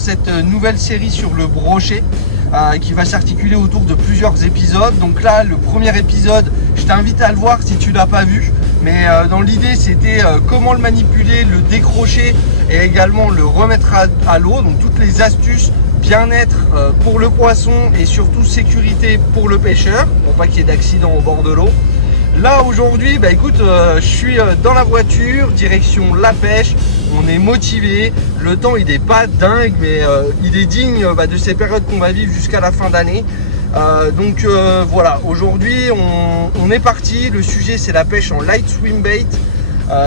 cette nouvelle série sur le brochet qui va s'articuler autour de plusieurs épisodes. Donc là, le premier épisode, je t'invite à le voir si tu l'as pas vu. Mais dans l'idée, c'était comment le manipuler, le décrocher et également le remettre à l'eau. Donc toutes les astuces bien-être pour le poisson et surtout sécurité pour le pêcheur, pour pas qu'il y ait d'accident au bord de l'eau. Là aujourd'hui, bah écoute, je suis dans la voiture, direction la pêche, on est motivé, le temps il n'est pas dingue, mais il est digne de ces périodes qu'on va vivre jusqu'à la fin d'année. Donc voilà, aujourd'hui on est parti, le sujet c'est la pêche en light swim bait.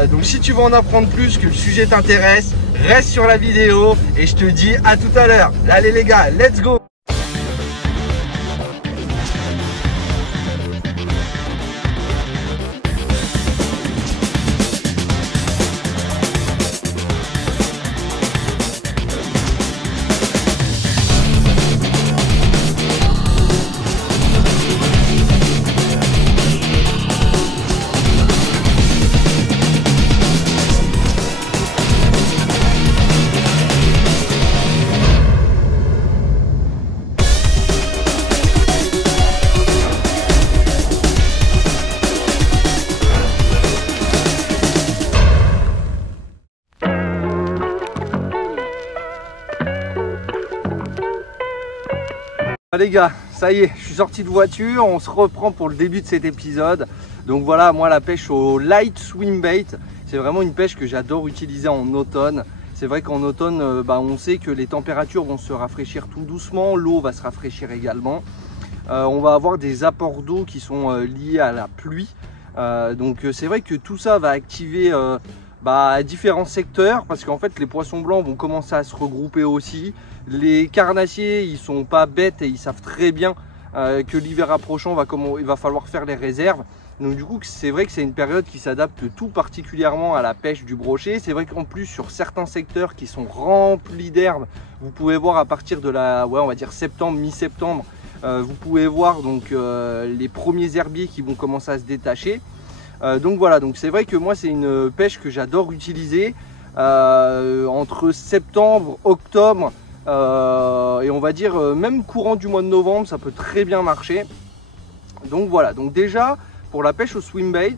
Donc si tu veux en apprendre plus, que le sujet t'intéresse, reste sur la vidéo et je te dis à tout à l'heure. Allez les gars, let's go! Les gars, ça y est, je suis sorti de voiture, on se reprend pour le début de cet épisode. Donc voilà, moi la pêche au light swim bait, c'est vraiment une pêche que j'adore utiliser en automne. C'est vrai qu'en automne, on sait que les températures vont se rafraîchir tout doucement, l'eau va se rafraîchir également. On va avoir des apports d'eau qui sont liés à la pluie. Donc c'est vrai que tout ça va activer différents secteurs, parce qu'en fait les poissons blancs vont commencer à se regrouper aussi. Les carnassiers, ils sont pas bêtes et ils savent très bien que l'hiver approchant, il va falloir faire les réserves. Donc du coup, c'est vrai que c'est une période qui s'adapte tout particulièrement à la pêche du brochet. C'est vrai qu'en plus, sur certains secteurs qui sont remplis d'herbes, vous pouvez voir à partir de on va dire septembre, mi-septembre, vous pouvez voir donc les premiers herbiers qui vont commencer à se détacher. Donc voilà, donc c'est vrai que moi, c'est une pêche que j'adore utiliser entre septembre, octobre. Et on va dire même courant du mois de novembre, ça peut très bien marcher. Donc voilà, donc déjà pour la pêche au swim bait,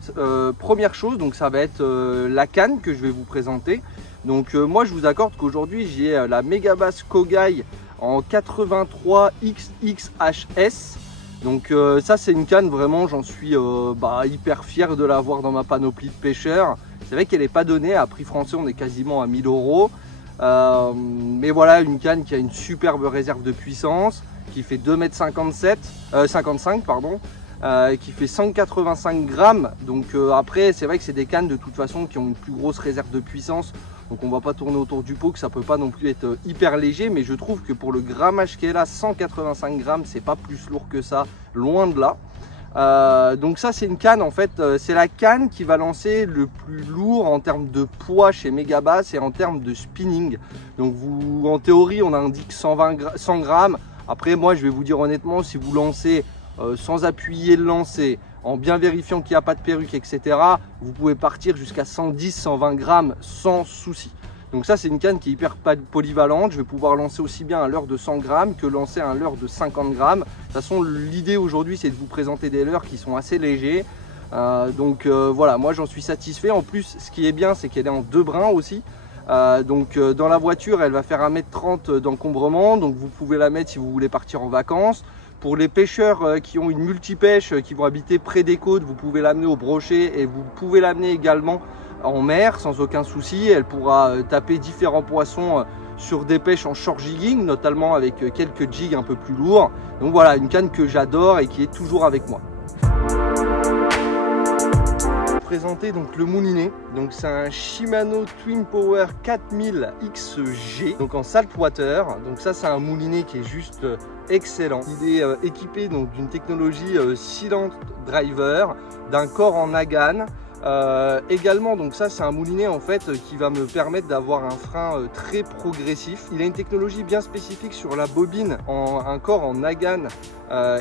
première chose, donc ça va être la canne que je vais vous présenter. Donc moi je vous accorde qu'aujourd'hui j'ai la Megabass Kogai en 83 XXHS. Donc ça c'est une canne, vraiment j'en suis hyper fier de l'avoir dans ma panoplie de pêcheurs. C'est vrai qu'elle n'est pas donnée, à prix français on est quasiment à 1000 €. Mais voilà, une canne qui a une superbe réserve de puissance, qui fait 2,55 m, qui fait 185 grammes. Donc après, c'est vrai que c'est des cannes de toute façon qui ont une plus grosse réserve de puissance. Donc on va pas tourner autour du pot, que ça peut pas non plus être hyper léger. Mais je trouve que pour le grammage qu'elle a, 185 grammes, c'est pas plus lourd que ça, loin de là. Donc ça c'est une canne, en fait c'est la canne qui va lancer le plus lourd en termes de poids chez Megabass et en termes de spinning. Donc vous, en théorie on indique 100 grammes. Après moi je vais vous dire honnêtement, si vous lancez sans appuyer le lancer, en bien vérifiant qu'il n'y a pas de perruque, etc., vous pouvez partir jusqu'à 110-120 grammes sans souci. Donc ça c'est une canne qui est hyper polyvalente. Je vais pouvoir lancer aussi bien un leurre de 100 grammes que lancer un leurre de 50 grammes. De toute façon l'idée aujourd'hui c'est de vous présenter des leurres qui sont assez légers. Voilà, moi j'en suis satisfait. En plus ce qui est bien c'est qu'elle est en 2 brins aussi. Dans la voiture elle va faire 1,30 m d'encombrement. Donc vous pouvez la mettre si vous voulez partir en vacances. Pour les pêcheurs qui ont une multipêche, qui vont habiter près des côtes, vous pouvez l'amener au brochet et vous pouvez l'amener également en mer sans aucun souci. Elle pourra taper différents poissons sur des pêches en short jigging, notamment avec quelques jigs un peu plus lourds. Donc voilà, une canne que j'adore et qui est toujours avec moi. Présenter donc le moulinet. Donc c'est un Shimano Twin Power 4000 XG, donc en saltwater. Donc ça c'est un moulinet qui est juste excellent. Il est équipé donc d'une technologie Silent Driver, d'un corps en agane. Également, donc ça c'est un moulinet en fait qui va me permettre d'avoir un frein très progressif. Il a une technologie bien spécifique sur la bobine, un corps en Nagant,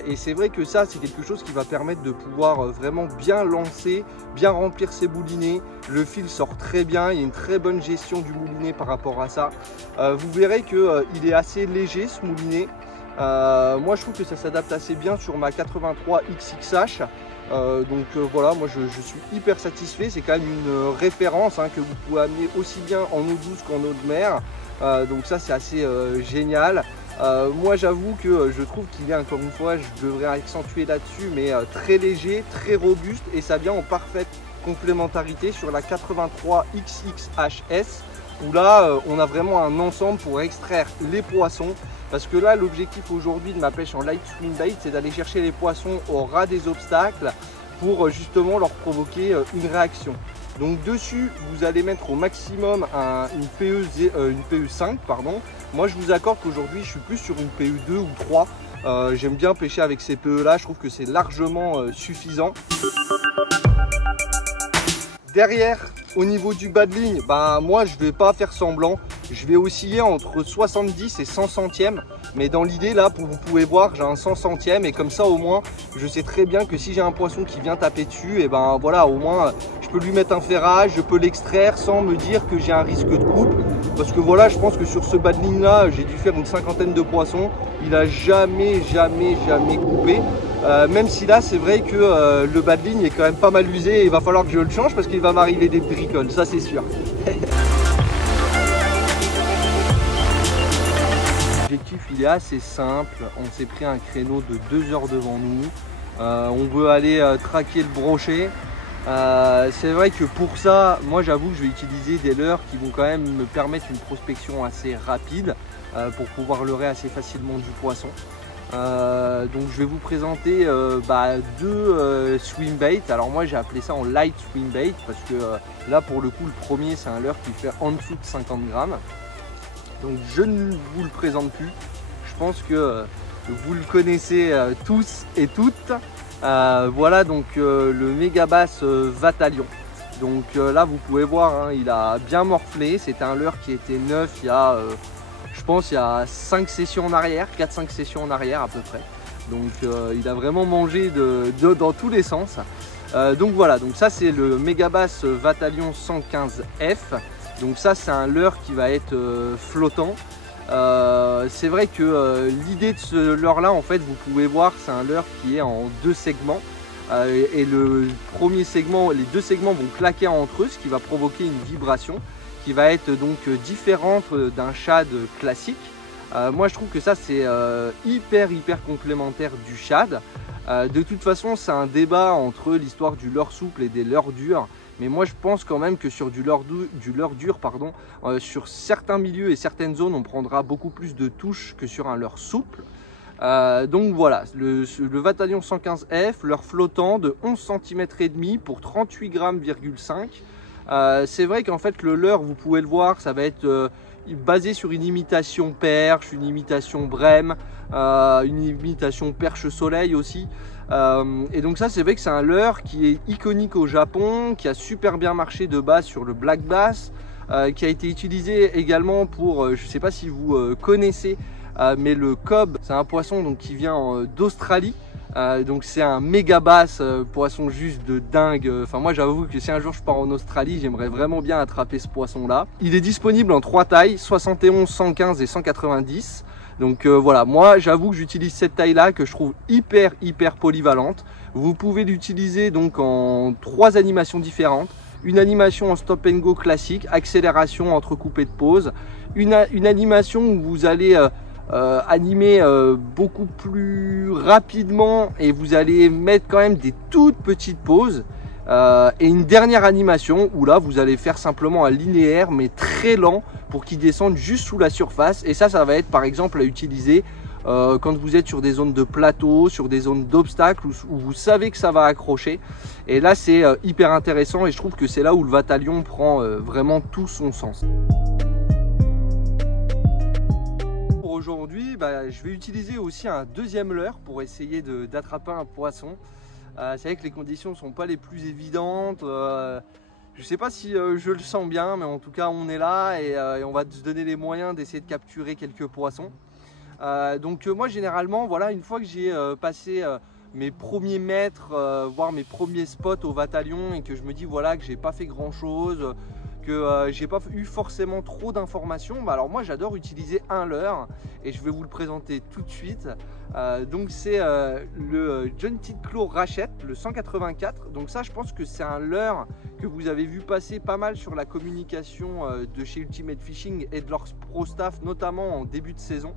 et c'est vrai que ça c'est quelque chose qui va permettre de pouvoir vraiment bien lancer, bien remplir ses moulinets. Le fil sort très bien, il y a une très bonne gestion du moulinet par rapport à ça. Vous verrez qu'il est assez léger ce moulinet. Moi je trouve que ça s'adapte assez bien sur ma 83 XXH. Voilà, moi je suis hyper satisfait. C'est quand même une référence que vous pouvez amener aussi bien en eau douce qu'en eau de mer. Donc ça c'est assez génial. Moi j'avoue que je trouve qu'il est, encore une fois, je devrais accentuer là-dessus, mais très léger, très robuste, et ça vient en parfaite complémentarité sur la 83 XXHS, où là on a vraiment un ensemble pour extraire les poissons. Parce que là, l'objectif aujourd'hui de ma pêche en light swim bait, c'est d'aller chercher les poissons au ras des obstacles pour justement leur provoquer une réaction. Donc dessus, vous allez mettre au maximum une PE 5, pardon. Moi, je vous accorde qu'aujourd'hui, je suis plus sur une PE 2 ou 3. J'aime bien pêcher avec ces PE là, je trouve que c'est largement suffisant. Derrière, au niveau du bas de ligne, moi je vais pas faire semblant. Je vais osciller entre 70 et 100 centièmes. Mais dans l'idée là, vous pouvez voir, j'ai un 100 centièmes, et comme ça au moins, je sais très bien que si j'ai un poisson qui vient taper dessus, et voilà, au moins je peux lui mettre un ferrage, je peux l'extraire sans me dire que j'ai un risque de coupe. Parce que voilà, je pense que sur ce bas de ligne là, j'ai dû faire une cinquantaine de poissons. Il a jamais coupé. Même si là c'est vrai que le bas de ligne est quand même pas mal usé, et il va falloir que je le change parce qu'il va m'arriver des bricoles, ça c'est sûr. L'objectif il est assez simple, on s'est pris un créneau de 2 heures devant nous, on veut aller traquer le brochet. C'est vrai que pour ça, moi j'avoue que je vais utiliser des leurres qui vont quand même me permettre une prospection assez rapide pour pouvoir leurrer assez facilement du poisson. Donc je vais vous présenter deux swim bait. Alors moi j'ai appelé ça en light swim bait parce que là pour le coup le premier c'est un leurre qui fait en dessous de 50 grammes. Donc je ne vous le présente plus, je pense que vous le connaissez tous et toutes. Voilà donc le Megabass Vatalion. Donc là vous pouvez voir, il a bien morflé, c'est un leurre qui était neuf il y a je pense il y a 5 sessions en arrière, 4-5 sessions en arrière à peu près. Donc il a vraiment mangé dans tous les sens. Donc voilà, donc ça c'est le Megabass Vatalion 115F. Donc ça c'est un leurre qui va être flottant. C'est vrai que l'idée de ce leurre là, en fait vous pouvez voir, c'est un leurre qui est en 2 segments. Et le premier segment, les 2 segments vont claquer entre eux, ce qui va provoquer une vibration qui va être donc différente d'un shad classique. Moi je trouve que ça c'est hyper complémentaire du shad. De toute façon c'est un débat entre l'histoire du leurre souple et des leurres durs. Mais moi je pense quand même que sur du leurre dur, sur certains milieux et certaines zones on prendra beaucoup plus de touches que sur un leurre souple. Donc voilà, le Vatalion 115F, leurre flottant de 11 cm et demi pour 38 grammes. C'est vrai qu'en fait le leurre, vous pouvez le voir, ça va être basé sur une imitation perche, une imitation brème, une imitation perche soleil aussi. Et donc ça c'est vrai que c'est un leurre qui est iconique au Japon, qui a super bien marché de base sur le black bass, qui a été utilisé également pour, je ne sais pas si vous connaissez, mais le cob, c'est un poisson donc, qui vient d'Australie. Donc c'est un méga bass, poisson juste de dingue. Enfin moi j'avoue que si un jour je pars en Australie, j'aimerais vraiment bien attraper ce poisson là. Il est disponible en 3 tailles, 71, 115 et 190. Donc voilà, moi j'avoue que j'utilise cette taille là que je trouve hyper polyvalente. Vous pouvez l'utiliser donc en 3 animations différentes. Une animation en stop and go classique, accélération entrecoupée de pause. Une animation où vous allez animer beaucoup plus rapidement et vous allez mettre quand même des toutes petites pauses. Et une dernière animation où là vous allez faire simplement un linéaire mais très lent pour qu'il descende juste sous la surface, et ça va être par exemple à utiliser quand vous êtes sur des zones de plateau, sur des zones d'obstacles où vous savez que ça va accrocher. Et là c'est hyper intéressant et je trouve que c'est là où le Vatalion prend vraiment tout son sens. Pour aujourd'hui, je vais utiliser aussi un deuxième leurre pour essayer d'attraper un poisson. C'est vrai que les conditions ne sont pas les plus évidentes. Je ne sais pas si je le sens bien, mais en tout cas on est là et on va se donner les moyens d'essayer de capturer quelques poissons. Donc moi généralement, voilà, une fois que j'ai passé mes premiers mètres, voire mes premiers spots au Vatalion et que je me dis voilà que j'ai pas fait grand chose, que j'ai pas eu forcément trop d'informations, bah alors moi j'adore utiliser un leurre et je vais vous le présenter tout de suite. Donc c'est le John Tidclaw Ratchet, le 184. Donc ça je pense que c'est un leurre que vous avez vu passer pas mal sur la communication de chez Ultimate Fishing et de leur pro staff, notamment en début de saison.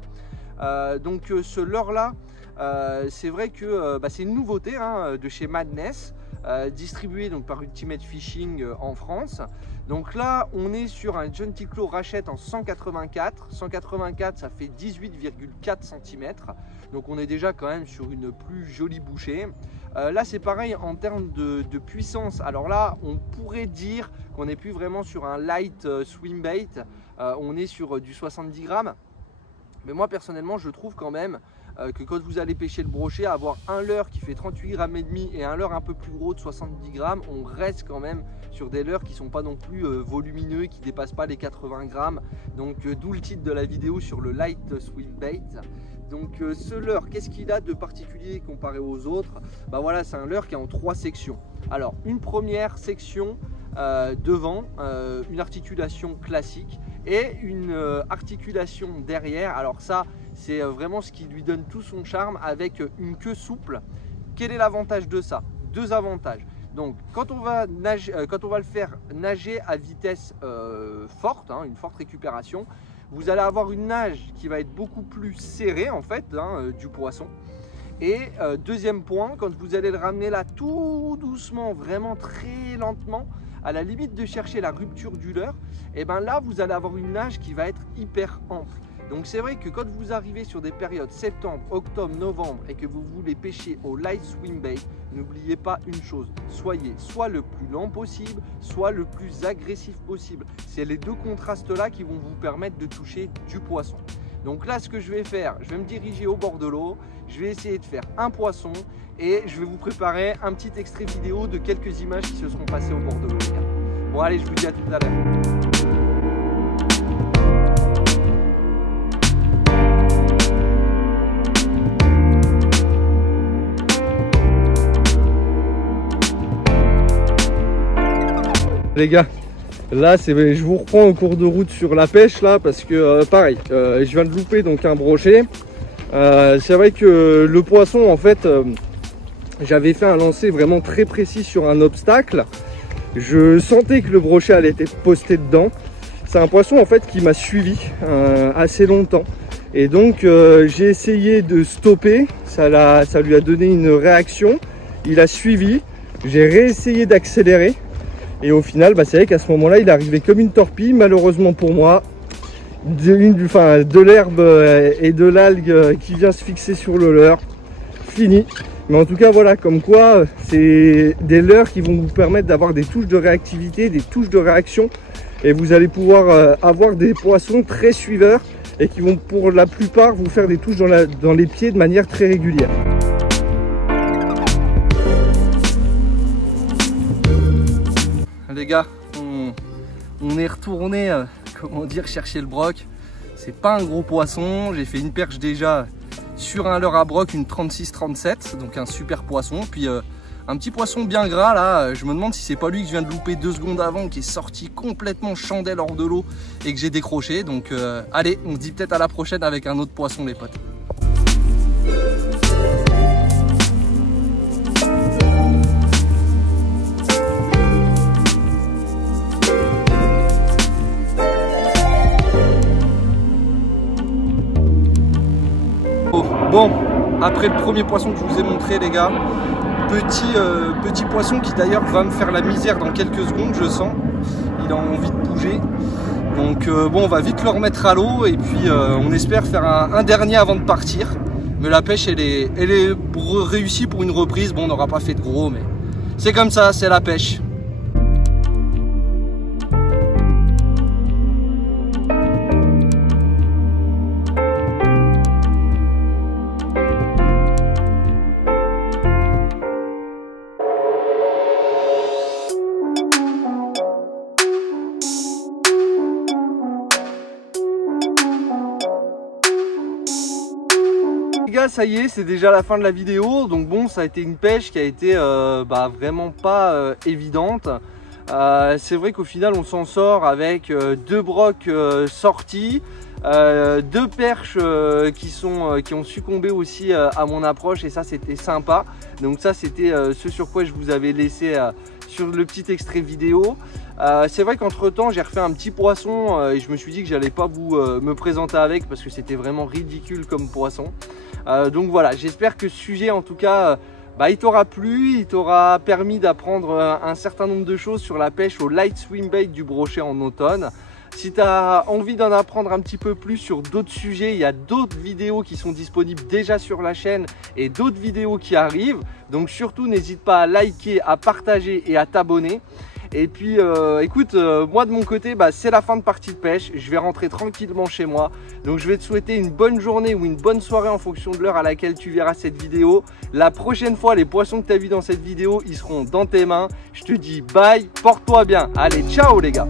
Donc ce leurre là, c'est vrai que c'est une nouveauté hein, de chez Madness, distribué donc par Ultimate Fishing en France. Donc là on est sur un John Tidclaw Ratchet en 184. 184 ça fait 18,4 cm. Donc on est déjà quand même sur une plus jolie bouchée. Là c'est pareil en termes de puissance. Alors là on pourrait dire qu'on n'est plus vraiment sur un light swim bait. On est sur du 70 grammes. Mais moi personnellement je trouve quand même que quand vous allez pêcher le brochet, avoir un leurre qui fait 38 grammes et demi et un leurre un peu plus gros de 70 grammes, on reste quand même sur des leurres qui sont pas non plus volumineux, qui dépassent pas les 80 grammes. Donc d'où le titre de la vidéo sur le light swim bait. Donc ce leurre, qu'est-ce qu'il a de particulier comparé aux autres? Bah voilà, c'est un leurre qui est en 3 sections. Alors une première section devant, une articulation classique et une articulation derrière. Alors ça c'est vraiment ce qui lui donne tout son charme, avec une queue souple. Quel est l'avantage de ça? 2 avantages. Donc quand on va le faire nager à vitesse forte, hein, une forte récupération, vous allez avoir une nage qui va être beaucoup plus serrée en fait hein, du poisson. Et deuxième point, quand vous allez le ramener là tout doucement, vraiment très lentement, à la limite de chercher la rupture du leurre, et bien là vous allez avoir une nage qui va être hyper ample. Donc c'est vrai que quand vous arrivez sur des périodes septembre, octobre, novembre et que vous voulez pêcher au light swim bait, n'oubliez pas une chose, soyez soit le plus lent possible, soit le plus agressif possible. C'est les 2 contrastes là qui vont vous permettre de toucher du poisson. Donc là ce que je vais faire, je vais me diriger au bord de l'eau, je vais essayer de faire un poisson et je vais vous préparer un petit extrait vidéo de quelques images qui se seront passées au bord de l'eau. Bon allez, je vous dis à tout à l'heure. Les gars, là je vous reprends en cours de route sur la pêche là parce que pareil, je viens de louper donc un brochet. C'est vrai que le poisson en fait, j'avais fait un lancer vraiment très précis sur un obstacle. Je sentais que le brochet allait être posté dedans. C'est un poisson en fait qui m'a suivi assez longtemps. Et donc j'ai essayé de stopper, ça lui a donné une réaction. Il a suivi, j'ai réessayé d'accélérer. Et au final, c'est vrai qu'à ce moment-là, il est arrivé comme une torpille, malheureusement pour moi. De l'herbe et de l'algue qui vient se fixer sur le leurre. Fini. Mais en tout cas, voilà, comme quoi, c'est des leurres qui vont vous permettre d'avoir des touches de réactivité, des touches de réaction. Et vous allez pouvoir avoir des poissons très suiveurs et qui vont pour la plupart vous faire des touches dans les pieds de manière très régulière. Les gars, on est retourné comment dire, chercher le broc. C'est pas un gros poisson, j'ai fait une perche déjà sur un leurre à broc, une 36-37, donc un super poisson. Puis un petit poisson bien gras là, je me demande si c'est pas lui que je viens de louper 2 secondes avant, qui est sorti complètement chandelle hors de l'eau et que j'ai décroché. Donc allez, on se dit peut-être à la prochaine avec un autre poisson les potes. Bon, après le premier poisson que je vous ai montré les gars, petit poisson qui d'ailleurs va me faire la misère dans quelques secondes, je sens. Il a envie de bouger. Donc bon, on va vite le remettre à l'eau et puis on espère faire un dernier avant de partir. Mais la pêche elle est réussie pour une reprise. Bon, on n'aura pas fait de gros, mais c'est comme ça, c'est la pêche. voilà, ça y est, c'est déjà la fin de la vidéo. Donc bon, ça a été une pêche qui a été vraiment pas évidente. C'est vrai qu'au final, on s'en sort avec 2 brocs sortis, 2 perches qui ont succombé aussi à mon approche, et ça c'était sympa. Donc ça c'était ce sur quoi je vous avais laissé sur le petit extrait vidéo. C'est vrai qu'entre temps j'ai refait un petit poisson et je me suis dit que j'allais pas vous me présenter avec parce que c'était vraiment ridicule comme poisson. Donc voilà, j'espère que ce sujet en tout cas il t'aura plu, il t'aura permis d'apprendre un certain nombre de choses sur la pêche au light swim bait du brochet en automne. Si tu as envie d'en apprendre un petit peu plus sur d'autres sujets, il y a d'autres vidéos qui sont disponibles déjà sur la chaîne et d'autres vidéos qui arrivent. Donc surtout, n'hésite pas à liker, à partager et à t'abonner. Et puis écoute, moi de mon côté, c'est la fin de partie de pêche. Je vais rentrer tranquillement chez moi. Donc je vais te souhaiter une bonne journée ou une bonne soirée en fonction de l'heure à laquelle tu verras cette vidéo. La prochaine fois, les poissons que tu as vus dans cette vidéo, ils seront dans tes mains. Je te dis bye, porte-toi bien. Allez, ciao les gars.